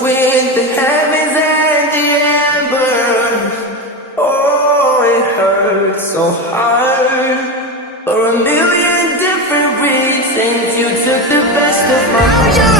between the heavens and the embers. Oh, it hurts so hard. For a million different reasons, you took the best of my heart.